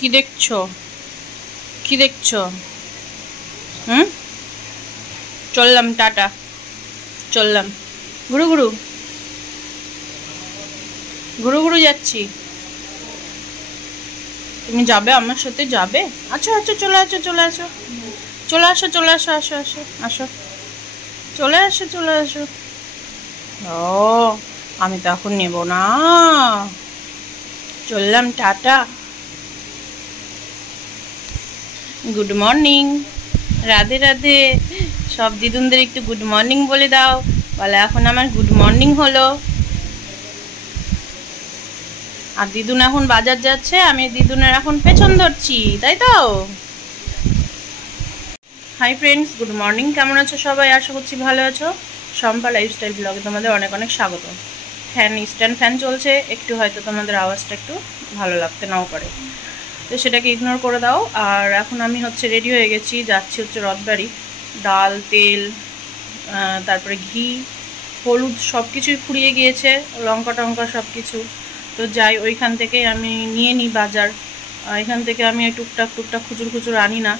কি দেখছো? কি দেখছো? হুম, চললাম, টাটা, চললাম। ঘুরু ঘুরু ঘুরু ঘুরু যাচ্ছি। তুমি যাবে আমার সাথে? যাবে? আচ্ছা আচ্ছা, চলে আসো, চলে আসো, চলে আসো, চলে আসো, আসো আসো আসো, চলে আসো, চলে আসো। ও, আমি তো এখন নেব না। চললাম, tata. Good morning, Radhe Radhe. সব দিদুনদের একটু গুড মর্নিং বলে দাও। বলে এখন আমার গুড মর্নিং হলো। আর দিদুন এখন বাজার যাচ্ছে, আমি দিদুনের এখন পেছন ধরছি, তাই তো? Hi friends, good morning. কেমন আছো সবাই? আশা করছি ভালো আছো। শম্পা লাইফস্টাইল ব্লগে তোমাদের অনেক অনেক স্বাগত। ফ্যান, স্ট্যান্ড ফ্যান চলছে, একটু হয়তো তোমাদের আওয়াজটা একটু ভালো লাগতে নাও পারে, তো সেটাকে ইগনোর করে দাও। আর এখন আমি হচ্ছে রেডি হয়ে গেছি, যাচ্ছি হচ্ছে রথবাড়ি। ডাল, তেল, তারপরে ঘি, হলুদ সব কিছুই ফুরিয়ে গিয়েছে, লঙ্কা টঙ্কা সব কিছু। তো যাই, ওইখান থেকেই আমি নিয়ে নিই বাজার। এখান থেকে আমি টুকটাক টুকটাক খুচুর খুচুর আনি না।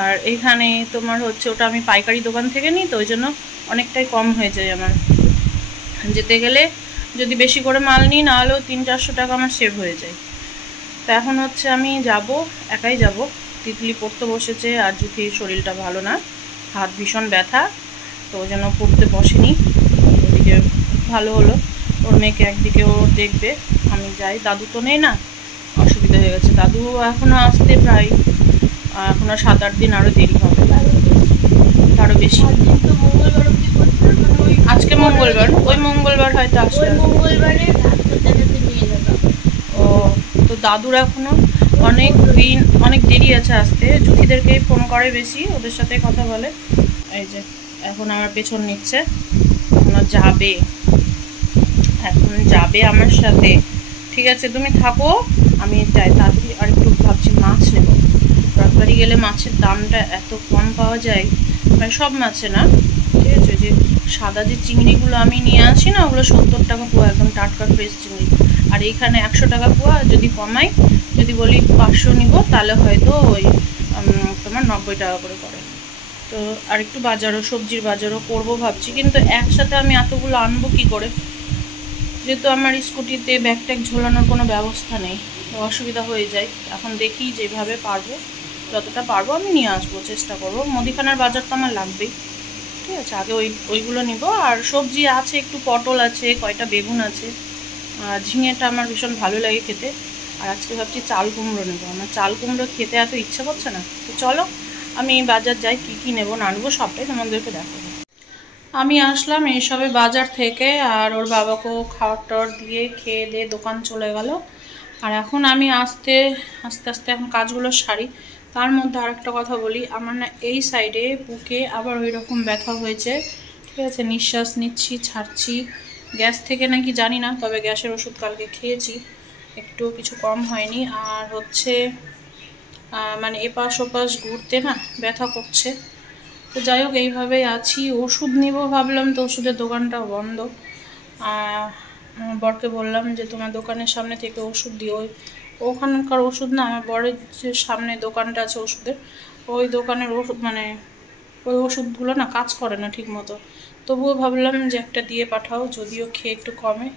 আর এখানে তোমার হচ্ছে ওটা আমি পাইকারি দোকান থেকে নিই, তো ওই জন্য অনেকটাই কম হয়ে যায় আমার। যেতে গেলে যদি বেশি করে মাল নিই, না হলেও 300-400 টাকা আমার সেভ হয়ে যায়। তো এখন হচ্ছে আমি যাব, একাই যাব। তিতলি পড়তে বসেছে, আর জুথির শরীরটা ভালো না, হাত ভীষণ ব্যথা, তো ওই জন্য পড়তে বসেনি। ওদিকে ভালো হলো, ওর মেয়েকে একদিকে ও দেখবে, আমি যাই। দাদু তো নেই না, অসুবিধা হয়ে গেছে। দাদু এখনও আসতে প্রায় এখনও 7-8 দিন আরও দেরি হবে, আরও বেশি। আজকে মঙ্গলবার, ওই মঙ্গলবার হয়তো আসবে। ও, তো দাদুর এখনো অনেক দিন, অনেক দেরি আছে আসতে। জুথিদেরকেই ফোন করে বেশি, ওদের সাথে কথা বলে। এই যে এখন আমার পেছন নিচ্ছে, এখন যাবে, এখন যাবে আমার সাথে। ঠিক আছে, তুমি থাকো, আমি যাই তাড়াতাড়ি। আর একটু ভাবছি মাছ নেব। রথবাড়ি গেলে মাছের দামটা এত কম পাওয়া যায়, মানে সব মাছে না, ঠিক আছে। যে সাদা যে চিংড়িগুলো আমি নিয়ে আসি না, ওগুলো 70 টাকা পোয়া, একদম টাটকা ফ্রেশ চিংড়ি। আর এইখানে 100 টাকা পোয়া। যদি কমাই, যদি বলি 500 নিব, তাহলে হয়তো ওই তোমার 90 টাকা করে পড়ে। তো আর একটু বাজারও, সবজির বাজারও করবো ভাবছি, কিন্তু একসাথে আমি এতগুলো আনবো কি করে, যেহেতু আমার স্কুটিতে ব্যাগ ট্যাগ ঝোলানোর কোনো ব্যবস্থা নেই, অসুবিধা হয়ে যায়। এখন দেখি যেভাবে পারবো, যতটা পারবো আমি নিয়ে আসবো, চেষ্টা করবো। মুদিখানার বাজার তো আমার লাগবেই, ঠিক আছে। আগে ওইগুলো নিব। আর সবজি আছে, একটু পটল আছে, কয়টা বেগুন আছে, ঝিঙেটা আমার ভীষণ ভালো লাগে খেতে। আর আজকে ভাবছি চাল কুমড়ো নেবো, আমার চাল কুমড়ো খেতে এত ইচ্ছা করছে না। তো চলো আমি বাজার যাই, কী কী নেবো না নেবো সবটাই তোমাদেরকে দেখাবো। আমি আসলাম এইসবে বাজার থেকে, আর ওর বাবাকেও খাওয়ার টাওয়ার দিয়ে খেয়ে দিয়ে দোকান চলে গেল। আর এখন আমি আস্তে আস্তে আস্তে এখন কাজগুলো সারি। তার মধ্যে আরেকটা কথা বলি, আমার না এই সাইডে বুকে আবার ওই রকম ব্যথা হয়েছে, ঠিক আছে। নিঃশ্বাস নিচ্ছি, ছাড়ছি, গ্যাস থেকে নাকি জানি না, তবে গ্যাসের ওষুধ কালকে খেয়েছি, একটু কিছু কম হয়নি। আর হচ্ছে মানে এপাশ ওপাশ ঘুরতে না ব্যথা করছে। তো যাই হোক, এইভাবেই আছি। ওষুধ নিব ভাবলাম, তো ওষুধের দোকানটা বন্ধ। বরকে বললাম যে তোমার দোকানের সামনে থেকে ওষুধ দিও। ওখানকার ওষুধ না, আমার বরের যে সামনে দোকানটা আছে ওষুধের, ওই দোকানের ওষুধ মানে ওই ওষুধগুলো না কাজ করে না ঠিক মতো। তবুও ভাবলাম যে একটা দিয়ে পাঠাও, যদিও খেয়ে একটু কমে।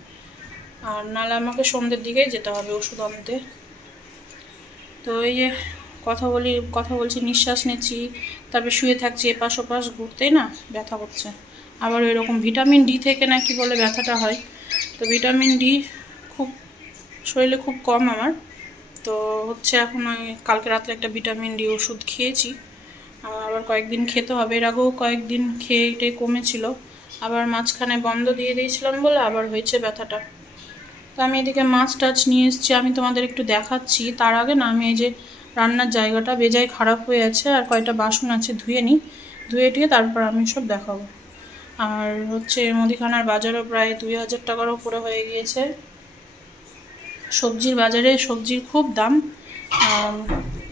আর নাহলে আমাকে সন্ধ্যের দিকেই যেতে হবে ওষুধ আনতে। তো এই যে কথা বলছি, নিঃশ্বাস নিচ্ছি, তারপরে শুয়ে থাকছি, এপাশ ওপাশ ঘুরতেই না ব্যথা করছে। আবার ওই রকম ভিটামিন ডি থেকে নাকি বলে ব্যথাটা হয়। তো ভিটামিন ডি খুব শরীরে খুব কম আমার। তো হচ্ছে এখন ওই কালকে রাত্রে একটা ভিটামিন ডি ওষুধ খেয়েছি, আবার কয়েকদিন খেতে হবে। এর আগেও কয়েকদিন খেয়ে এটাই কমেছিল, আবার মাঝখানে বন্ধ দিয়ে দিয়েছিলাম বলে আবার হয়েছে ব্যথাটা। তো আমি এদিকে মাছ টাছ নিয়ে এসেছি, আমি তোমাদের একটু দেখাচ্ছি। তার আগে না আমি এই যে রান্নার জায়গাটা বেজায় খারাপ হয়ে আছে, আর কয়টা বাসন আছে ধুয়ে নিই, ধুয়ে টুয়ে তারপর আমি সব দেখাবো। আর হচ্ছে মুদিখানার বাজারও প্রায় 2000 টাকার উপরে হয়ে গিয়েছে। সবজির বাজারে সবজির খুব দাম।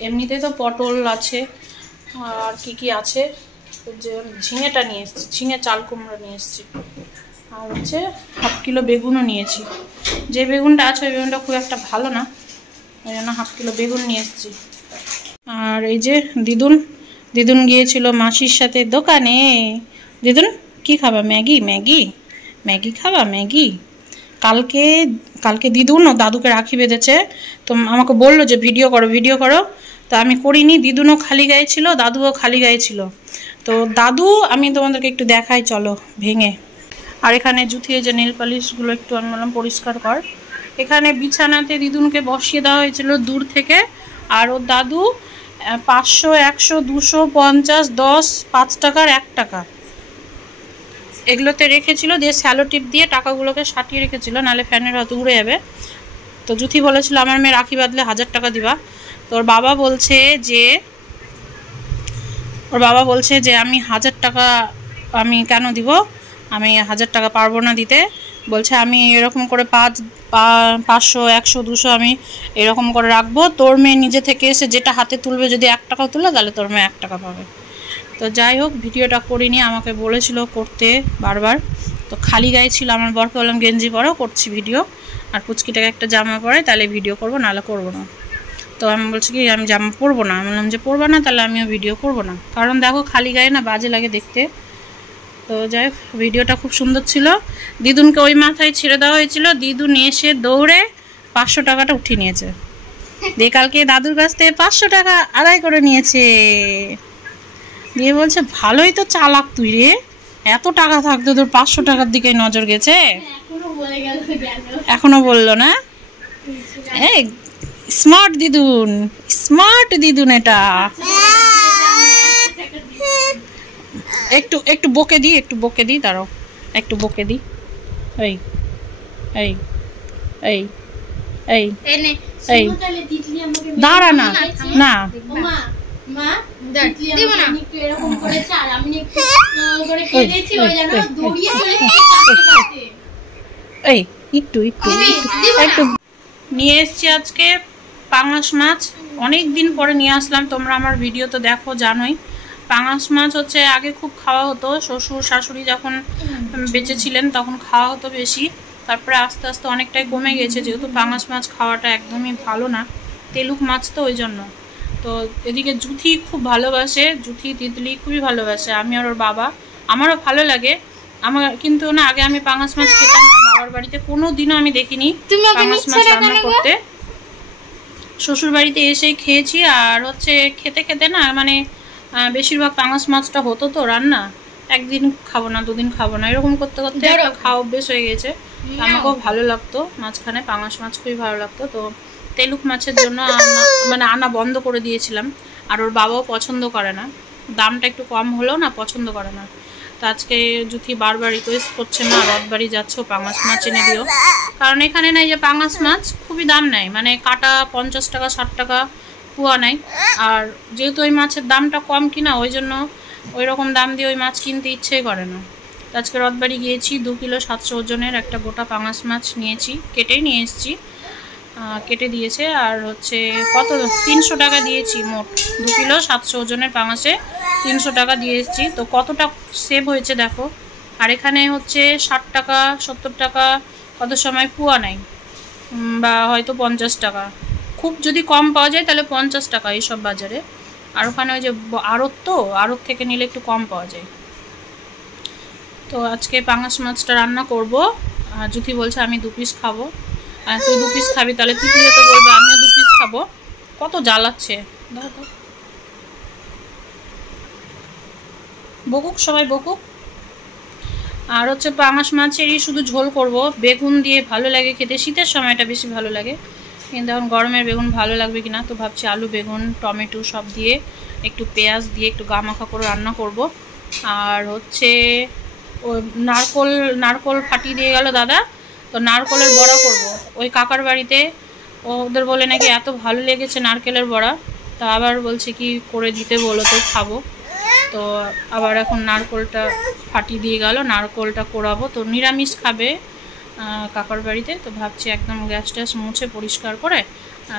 এমনিতে তো পটল আছে, আর কি আছে, যে ঝিঙেটা নিয়ে এসেছি, ঝিঙে চাল কুমড়ো নিয়ে এসেছি। আর হচ্ছে 1/2 কিলো বেগুনও নিয়েছি। যে বেগুনটা আছে ওই বেগুনটা খুব একটা ভালো না, ওই জন্য 1/2 কিলো বেগুন নিয়ে এসেছি। আর এই যে দিদুন গিয়েছিল মাসির সাথে দোকানে। দিদুন কি খাবা? ম্যাগি? ম্যাগি ম্যাগি খাবা? ম্যাগি। কালকে দিদুন ও দাদুকে রাখি বেঁধেছে, তো আমাকে বললো যে ভিডিও করো, তো আমি করিনি। দিদুনও খালি গায়ে ছিল, দাদুও খালি গায়ে ছিল। তো দাদু আমি তোমাদেরকে একটু দেখাই, চলো ভেঙে। আর এখানে জুথিয়ে যে নেল পালিশগুলো একটু আমি বললাম পরিষ্কার কর। এখানে বিছানাতে দিদুনকে বসিয়ে দেওয়া হয়েছিল দূর থেকে, আর ওর দাদু 500, 100, 200, 50, 10, 5 টাকার 1 টাকা এগুলোতে রেখেছিল, দিয়ে স্যালো টিপ দিয়ে টাকাগুলোকে সাটিয়ে রেখেছিল, নাহলে ফ্যানের হাতে উড়ে যাবে। তো জুথি বলেছিল আমার মেয়ে রাখি বাঁধলে 1000 টাকা দিবা। তো ওর বাবা বলছে যে আমি 1000 টাকা আমি কেন দিব, আমি 1000 টাকা পারবো না দিতে। বলছে আমি এরকম করে 500, 100, 200 আমি এরকম করে রাখবো, তোর মেয়ে নিজে থেকে এসে যেটা হাতে তুলবে, যদি 1 টাকাও তুলে তাহলে তোর মেয়ে 1 টাকা পাবে। তো যাই হোক, ভিডিওটা করিনি, আমাকে বলেছিল করতে বারবার। তো খালি গায়ে ছিল, আমার বরকে বললাম গেঞ্জি পরো, করছি ভিডিও, আর পুচকিটাকে একটা জামা পরে তাহলে ভিডিও করবো, নাহলে করবো না। তো আমি বলছি কি আমি জামা পরবো না, আমি বললাম যে পরবো না তাহলে আমিও ভিডিও করবো না, কারণ দেখো খালি গায়ে না বাজে লাগে দেখতে। তো যাই হোক, ভিডিওটা খুব সুন্দর ছিল। দিদুনকে ওই মাথায় ছেড়ে দেওয়া হয়েছিল, দিদুন এসে দৌড়ে 500 টাকাটা উঠিয়ে নিয়েছে, দিয়ে কালকে দাদুর কাছ থেকে 500 টাকা আদায় করে নিয়েছে। দিয়ে বলছে ভালোই তো চালাক তুই রে, এত টাকা থাকতো তোর 500 টাকার দিকে নজর গেছে। এখনো বললো না? এই স্মার্ট দিদুন এটা। একটু বকে দিই দাঁড়াও, একটু বকে দিই। এই দাঁড়া না না একটু নিয়ে এসছি আজকে পাঙাশ মাছ। অনেক দিন পরে নিয়ে আসলাম, তোমরা আমার ভিডিও তো দেখো জানোই। পাঙাশ মাছ হচ্ছে আগে খুব খাওয়া হতো, শ্বশুর শাশুড়ি যখন বেঁচে ছিলেন তখন খাওয়া হতো বেশি, তারপরে আস্তে আস্তে অনেকটাই কমে গেছে, যেহেতু পাঙাশ মাছ খাওয়াটা একদমই ভালো না, তেলুক মাছ তো ওই জন্য। তো এদিকে জুথি খুব ভালোবাসে, জুথি তিতলি খুবই ভালোবাসে, আমি আর ওর বাবা, আমারও ভালো লাগে। আমার কিন্তু না, আগে আমি পাঙাশ মাছ খেতাম না, বাবার বাড়িতে কোনো দিনও আমি দেখিনি পাঙাশ মাছ রান্না করতে, শ্বশুর বাড়িতে এসেই খেয়েছি। আর হচ্ছে খেতে না মানে বেশিরভাগ পাঙাশ মাছটা হতো তো রান্না, একদিন খাবো না, 2 দিন খাবো না, এরকম করতে করতে একটা খাওয়া অভ্যেস হয়ে গেছে। আমাকেও ভালো লাগতো মাঝখানে, পাঙাশ মাছ খুবই ভালো লাগতো। তো তেলুক মাছের জন্য মানে আনা বন্ধ করে দিয়েছিলাম, আর ওর বাবাও পছন্দ করে না, দামটা একটু কম হলেও না পছন্দ করে না। তো আজকে জুথি বারবার রিকোয়েস্ট করছে, মা রথবাড়ি যাচ্ছ পাঙাশ মাছ এনে দিও, কারণ এখানে নাই যে পাঙাশ মাছ খুবই দাম নেয়, মানে কাটা 50 টাকা 60 টাকা পোয়া নেয়। আর যেহেতু ওই মাছের দামটা কম কিনা, ওই জন্য ওই রকম দাম দিয়ে ওই মাছ কিনতে ইচ্ছেই করে না। তো আজকে রথবাড়ি গিয়েছি, 2 কিলো 700 ওজনের একটা গোটা পাঙাশ মাছ নিয়েছি, কেটেই নিয়ে এসেছি, কেটে দিয়েছে। আর হচ্ছে কত 300 টাকা দিয়েছি মোট, 2 কিলো 700 ওজনের পাঙাশে 300 টাকা দিয়ে এসেছি। তো কতটা সেভ হয়েছে দেখো। আর এখানে হচ্ছে 60 টাকা 70 টাকা কত সময় পোয়া নেয়, বা হয়তো 50 টাকা, খুব যদি কম পাওয়া যায় তাহলে 50 টাকা এইসব বাজারে। আর ওখানে ওই যে আড়ত থেকে নিলে একটু কম পাওয়া যায়। তো আজকে পাঙাশ মাছটা রান্না করব। আর জুথি বলছে আমি 2 পিস খাবো, আর তুই 2 পিস খাবি, তাহলে তিতলিও তো বলবে আমিও 2 পিস খাবো, কত জ্বালাচ্ছে। বকুক, সবাই বকুক। আর হচ্ছে পাঙাশ মাছেরই শুধু ঝোল করব, বেগুন দিয়ে ভালো লাগে খেতে, শীতের সময়টা বেশি ভালো লাগে, কিন্তু এখন গরমের বেগুন ভালো লাগবে কিনা, তো ভাবছি আলু বেগুন টমেটো সব দিয়ে একটু পেঁয়াজ দিয়ে একটু গামাখা করে রান্না করব। আর হচ্ছে ওই নারকোল ফাটিয়ে দিয়ে গেল দাদা, তো নারকলের বড়া করব। ওই কাকার বাড়িতে ওদের বলে নাকি এত ভালো লেগেছে নারকেলের বড়া, তো আবার বলছে কি করে দিতে বলো তো খাবো। তো আবার এখন নারকলটা ফাটিয়ে দিয়ে গেল, নারকলটা কোড়াবো। তো নিরামিষ খাবে কাকার বাড়িতে, তো ভাবছি একদম গ্যাস ট্যাস মুছে পরিষ্কার করে।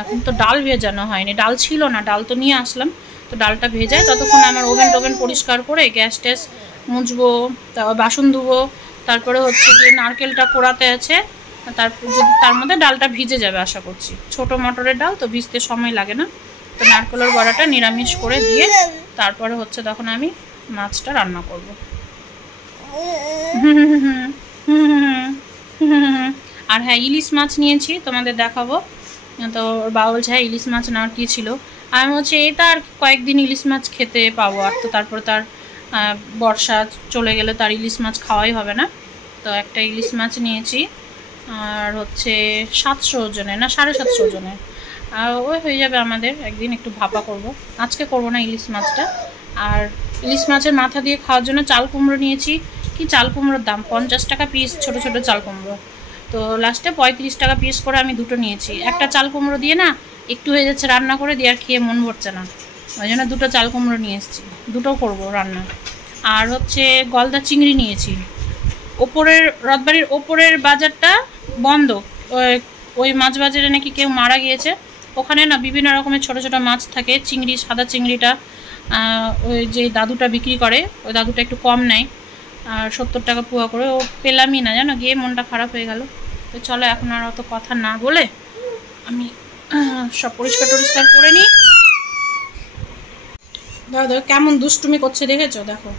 এখন তো ডাল ভেজানো হয়নি, ডাল ছিল না, ডাল তো নিয়ে আসলাম, তো ডালটা ভেজায়, ততক্ষণ আমার ওভেন পরিষ্কার করে গ্যাস ট্যাস মুছবো, বাসন ধুবো, তারপরে হচ্ছে যে নারকেলটা কোড়াতে আছে, তারপর যদি তার মধ্যে ডালটা ভিজে যাবে আশা করছি। ছোট মটরের ডাল তো ভিজতে সময় লাগে না। তো নারকেলের বড়াটা নিরামিষ করে দিয়ে তারপরে হচ্ছে তখন আমি মাছটা রান্না করব। আর হ্যাঁ, ইলিশ মাছ নিয়েছি, তোমাদের দেখাবো। তো বাবা বলছে হ্যাঁ ইলিশ মাছ নেওয়ার কী ছিল। আমি বলছি এই তার কয়েকদিন ইলিশ মাছ খেতে পাবো, আর তো তারপরে তার বর্ষা চলে গেলে তার ইলিশ মাছ খাওয়াই হবে না। তো একটা ইলিশ মাছ নিয়েছি, আর হচ্ছে 700 ওজনের না 750 ওজনের, আর ওই হয়ে যাবে আমাদের একদিন। একটু ভাপা করব, আজকে করবো না ইলিশ মাছটা। আর ইলিশ মাছের মাথা দিয়ে খাওয়ার জন্য চাল কুমড়ো নিয়েছি। কি চাল কুমড়োর দাম 50 টাকা পিস, ছোট ছোট চাল কুমড়ো। তো লাস্টে 35 টাকা পিস করে আমি দুটো নিয়েছি। একটা চাল কুমড়ো দিয়ে না একটু হয়ে যাচ্ছে রান্না করে দিয়ে, আর খেয়ে মন ভরছে না, ওই জন্য দুটো চাল কুমড়ো নিয়ে এসেছি, দুটো করব রান্না। আর হচ্ছে গলদা চিংড়ি নিয়েছি। ওপরের রথবাড়ির ওপরের বাজারটা বন্ধ, ওই মাছ বাজারে নাকি কেউ মারা গিয়েছে। ওখানে না বিভিন্ন রকমের ছোট ছোট মাছ থাকে, চিংড়ি, সাদা চিংড়িটা ওই যে দাদুটা বিক্রি করে, ওই দাদুটা একটু কম নেয়, আর 70 টাকা পোয়া করে। ও পেলামই না জানো, গিয়ে মনটা খারাপ হয়ে গেল। তো চলো এখন আর অত কথা না বলে আমি সব পরিষ্কার টরিষ্কার করে নিই। দাদা কেমন দুষ্টুমি করছে দেখেছো, দেখো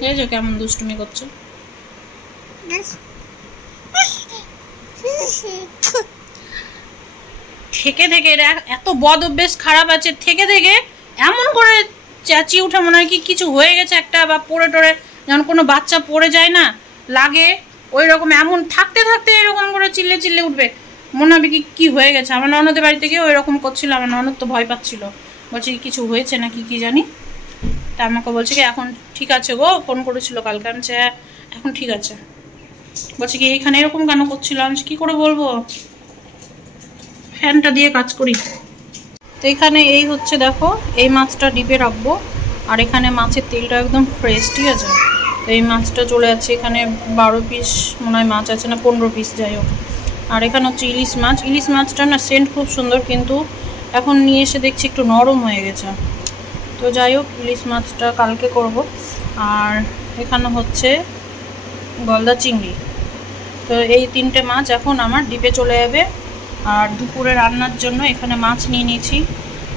দেখেছো কেমন দুষ্টুমি করছে। থেকে থেকে এরা এত বদ অভ্যেস খারাপ আছে, থেকে থেকে এমন করে চেঁচিয়ে উঠে মনে হয় কি কিছু হয়ে গেছে একটা, বা পড়ে টড়ে যেমন কোনো বাচ্চা পড়ে যায় না লাগে ওই রকম, এমন থাকতে থাকতে এরকম করে চিল্লে চিল্লে উঠবে, মনে হবে কি কি হয়ে গেছে। আমার ননদের বাড়িতে গিয়ে ওই রকম করছিল, আমার ননদ তো ভয় পাচ্ছিল, বলছে কিছু হয়েছে নাকি কি জানি। তা আমাকে বলছে কি এখন ঠিক আছে গো, ফোন করেছিল কালকে। আমি হ্যাঁ এখন ঠিক আছে। বলছে কি এইখানে এরকম কেন করছিল। আমি কি করে বলবো, ফ্যানটা দিয়ে কাজ করি। তো এখানে এই হচ্ছে দেখো, এই মাছটা ডিপে রাখবো, আর এখানে মাছের তেলটা একদম ফ্রেশ, ঠিক আছে। তো এই মাছটা চলে যাচ্ছে এখানে 12 পিস মনে হয় মাছ আছে, না 15 পিস যাই হোক। আর এখানে হচ্ছে ইলিশ মাছ। ইলিশ মাছটা না সেন্ট খুব সুন্দর, কিন্তু এখন নিয়ে এসে দেখছি একটু নরম হয়ে গেছে। তো যাই হোক ইলিশ মাছটা কালকে করব। আর এখানে হচ্ছে গলদা চিংড়ি। তো এই 3টে মাছ এখন আমার ডিপে চলে যাবে। আর দুপুরে রান্নার জন্য এখানে মাছ নিয়ে নিয়েছি।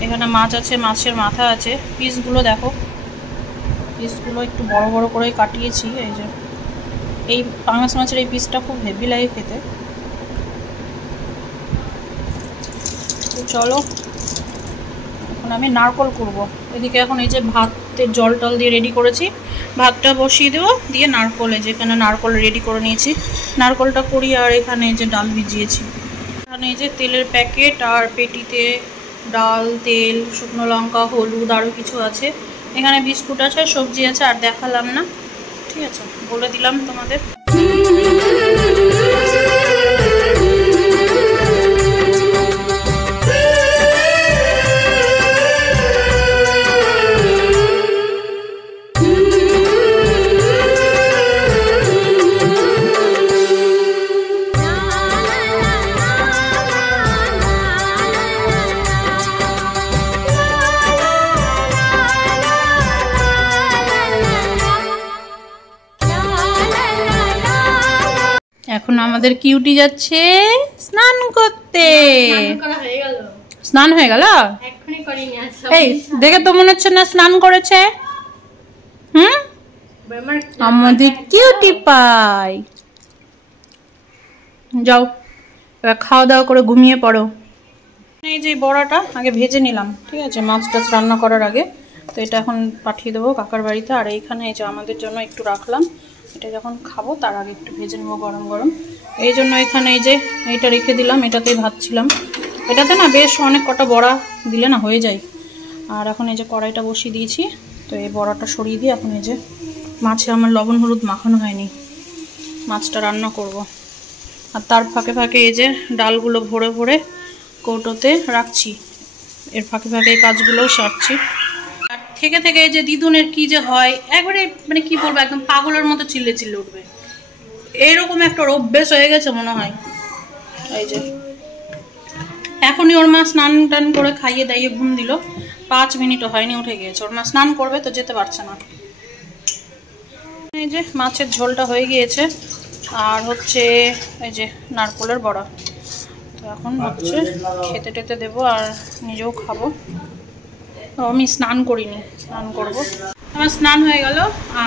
এখানে মাছ আছে, মাছের মাথা আছে। পিসগুলো দেখো, পিসগুলো একটু বড় বড় করে কাটিয়েছি। এই যে এই পাঙাশ মাছের এই পিসটা খুব হেভি লাগে খেতে। তো চলো এখন আমি নারকল করব। এদিকে এখন এই যে ভাতের জল টল দিয়ে রেডি করেছি, ভাতটা বসিয়ে দেবো, দিয়ে নারকল, এই যে এখানে নারকল রেডি করে নিয়েছি, নারকলটা করি। আর এখানে এই যে ডাল ভিজিয়েছি, এখানে এই যে তেলের প্যাকেট, আর পেটিতে ডাল, তেল, শুকনো লঙ্কা, হলুদ, আরও কিছু আছে। এখানে বিস্কুট আছে, সবজি আছে, আর দেখালাম না, ঠিক আছে, বলে দিলাম তোমাদের। এখন আমাদের কিউটি যাচ্ছে স্নান করতে। স্নান হয়ে গেল? এই দেখে তো মনে হচ্ছে না স্নান করেছে। আমাদের কিউটি পাই। যাও এবার খাওয়া দাওয়া করে ঘুমিয়ে পড়ো। এই যে বড়াটা আগে ভেজে নিলাম, ঠিক আছে, মাছ টাছ রান্না করার আগে। তো এটা এখন পাঠিয়ে দেবো কাকার বাড়িতে। আর এইখানে এই যে আমাদের জন্য একটু রাখলাম, এটা যখন খাবো তার আগে একটু ভেজে নেবো গরম গরম। এই জন্য এখানে এই যে এইটা রেখে দিলাম, এটাতেই ভাজছিলাম। এটাতে না বেশ অনেক কটা বড়া দিলে না হয়ে যায়। আর এখন এই যে কড়াইটা বসিয়ে দিয়েছি। তো এই বড়াটা সরিয়ে দিয়ে এখন এই যে মাছে আমার লবণ হলুদ মাখানো হয়নি, মাছটা রান্না করব। আর তার ফাঁকে ফাঁকে এই যে ডালগুলো ভরে ভরে কৌটোতে রাখছি, এর ফাঁকে ফাঁকে এই কাজগুলোও সারছি। আর থেকে থেকে এই যে দিদুনের কি যে হয়, একবারে মানে কি বলবো, একদম পাগলের মতো চিল্লে চিল্লে উঠবে, এইরকম একটা অভ্যেস হয়ে গেছে মনে হয়। এই যে এখনই ওর মা স্নান টান করে খাইয়ে দাইয়ে ঘুম দিল, 5 মিনিটও হয়নি উঠে গিয়েছে। ওর মা স্নান করবে তো যেতে পারছে না। এই যে মাছের ঝোলটা হয়ে গিয়েছে, আর হচ্ছে এই যে নারকোলের বড়া। তো এখন হচ্ছে খেতে টেতে দেবো আর নিজেও খাবো। তো আমি স্নান করিনি, স্নান করব। আমার স্নান হয়ে গেল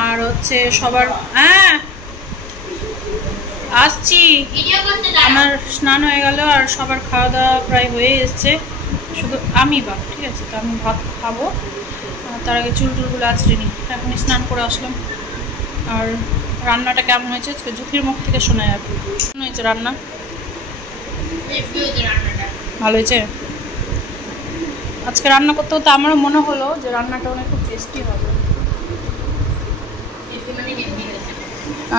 আর হচ্ছে সবার আসছি, আমার স্নান হয়ে গেল আর সবার খাওয়া দাওয়া প্রায় হয়ে এসছে, শুধু আমি বাদ। ঠিক আছে, তো আমি ভাত খাবো, তার আগে চুল টুলগুলো আছড়ে নি। এখন স্নান করে আসলাম। আর রান্নাটা কেমন হয়েছে জুথির মুখ থেকে শোনা যাবে। কেমন হয়েছে রান্না? ভালো হয়েছে। আজকে রান্না করতে করতে আমারও মনে হলো যে রান্নাটা অনেক খুব টেস্টি হবে।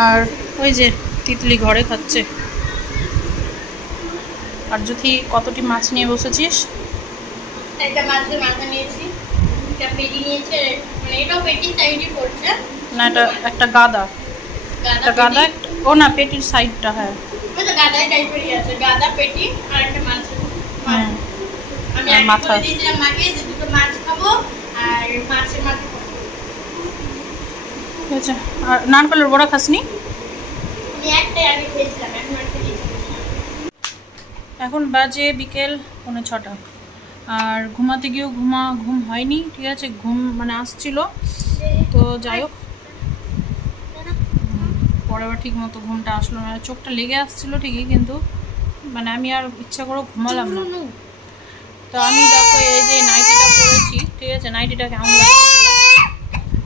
আর ওই যে তিতলি ঘরে খাচ্ছে। আর যদি কতটি মাছ নিয়ে বসেছিস? একটা মাছের মাথা নিয়েছি, একটা পেটি নিয়েছে, মানে এটাও পেটি সাইডে পড়ছে না, এটা একটা গাদা, একটা গাদা, ও না পেটির সাইডটা। হ্যাঁ, মানে গাদা টাইপেরই আছে, গাদা পেটি আর একটা মাছ। আমি মাথা দিয়েছিলাম মাকে যে দুটো মাছ খাবো আর মাছের মাথা খাবো। ঠিক আছে। আর নারকেলের বড়া খাসনি? আমি একটাই আগে খেয়েছিলাম, এখন একটা দিয়েছি। এখন বাজে বিকেল 6:45 আর ঘুমাতে গিয়েও ঘুম হয়নি। ঠিক আছে, ঘুম মানে আসছিল, তো যাই হোক পরে আবার ঠিক মতো ঘুমটা আসলো না। চোখটা লেগে আসছিল ঠিকই, কিন্তু মানে আমি আর ইচ্ছা করে ঘুমালাম না। তো আমি দেখো এই যে নাইটিটা পরেছি। ঠিক আছে, নাইটিটা কেমন লাগছে?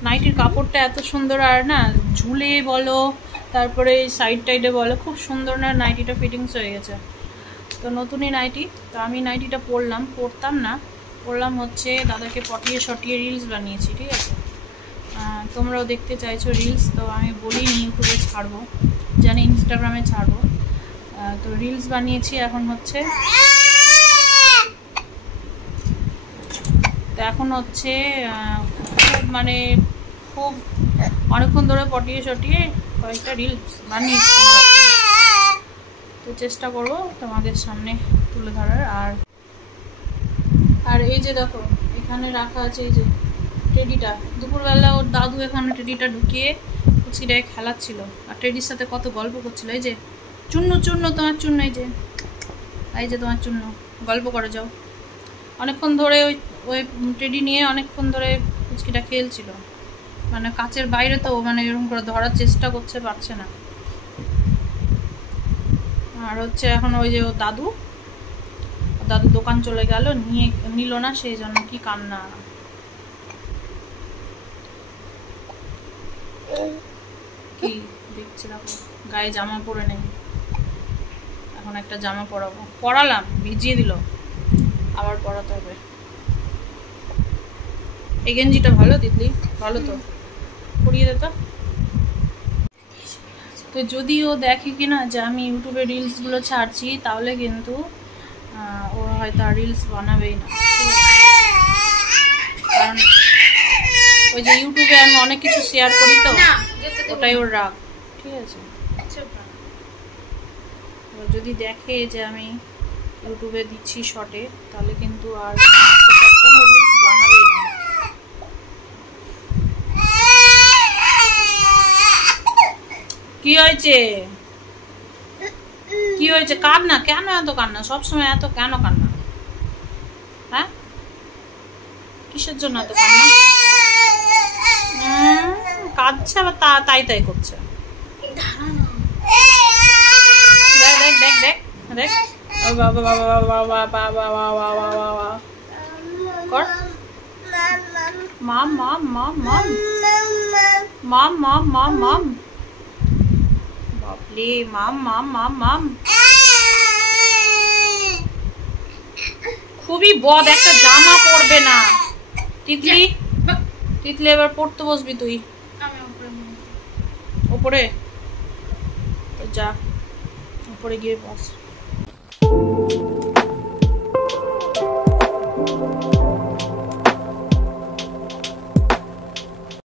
নাইটির কাপড়টা এত সুন্দর, আর না ঝুলে বলো, তারপরে সাইড টাইডে বলো, খুব সুন্দর না নাইটিটা ফিটিংস হয়ে গেছে। তো নতুনই নাইটি, তো আমি নাইটিটা পরতাম না, পরলাম হচ্ছে দাদাকে পটিয়ে শটিয়ে রিলস বানিয়েছি। ঠিক আছে, তোমরাও দেখতে চাইছো রিলস, তো আমি বলিনি ইউটিউবে ছাড়বো, জানি ইনস্টাগ্রামে ছাড়বো। তো রিলস বানিয়েছি এখন হচ্ছে। তো এখন হচ্ছে মানে খুব অনেকক্ষণ ধরে পটিয়ে শটিয়ে কয়েকটা রিলস বানিয়েছি, তো চেষ্টা করবো তোমাদের সামনে তুলে ধরার। আর এই যে দেখো এখানে রাখা আছে এই যে টেডিটা, দুপুরবেলা ওর দাদু এখানে টেডিটা ঢুকিয়ে কুচিটায় খেলাচ্ছিল আর টেডির সাথে কত গল্প করছিল। এই যে চূর্ণ চূর্ণ তোমার চূর্ণ, এই যে তোমার চূর্ণ, গল্প করে যাও। অনেকক্ষণ ধরে ওই টেডি নিয়ে অনেকক্ষণ ধরে কুচকিটা খেলছিল, মানে কাচের বাইরে, তো মানে এরকম করে ধরার চেষ্টা করছে, পারছে না। আর হচ্ছে এখন ওই যে ও দাদু দোকান চলে গেল, নিল না, সেই জন্য কি কান্না। কি দেখছি দেখো, গায়ে জামা পরে নেই, এখন একটা জামা পরালাম, ভিজিয়ে দিল, আবার পরাতে হবে। এই গেঞ্জিটা ভালো তিতলি, ভালো তো, পরিয়ে দে তো। তো যদি ও দেখে কিনা যে আমি ইউটিউবে রিলসগুলো ছাড়ছি, তাহলে কিন্তু ও হয়তো আর রিলস বানাবেই না। কারণ ওই যে ইউটিউবে আমি অনেক কিছু শেয়ার করি, তো ওটাই ওর রাগ। ঠিক আছে, যদি দেখে যে আমি ইউটিউবে দিচ্ছি শর্টে, তাহলে কিন্তু আর কোনো রিলস বানাবেই না। কি হয়েছে? কি হয়েছে? কান্না কেন? এত কান্না সবসময়, এত কেন কান্না? হ্যাঁ, কিসের জন্য এত কান্না? কাঁদছে আবার তাই তাই করছে। দেখ দেখ দেখ দেখ দেখ, বাবা বাবা বাবা বাবা বাবা বাবা কর, মাম মাম মাম মাম মাম মাম মাম মাম, বাপরে, মাম মাম মাম মাম। খুবই বদ, একটা জামা পরবে না তিতলি। তিতলি এবার পড়তে বসবি তুই উপরে, তো যা উপরে গিয়ে বস।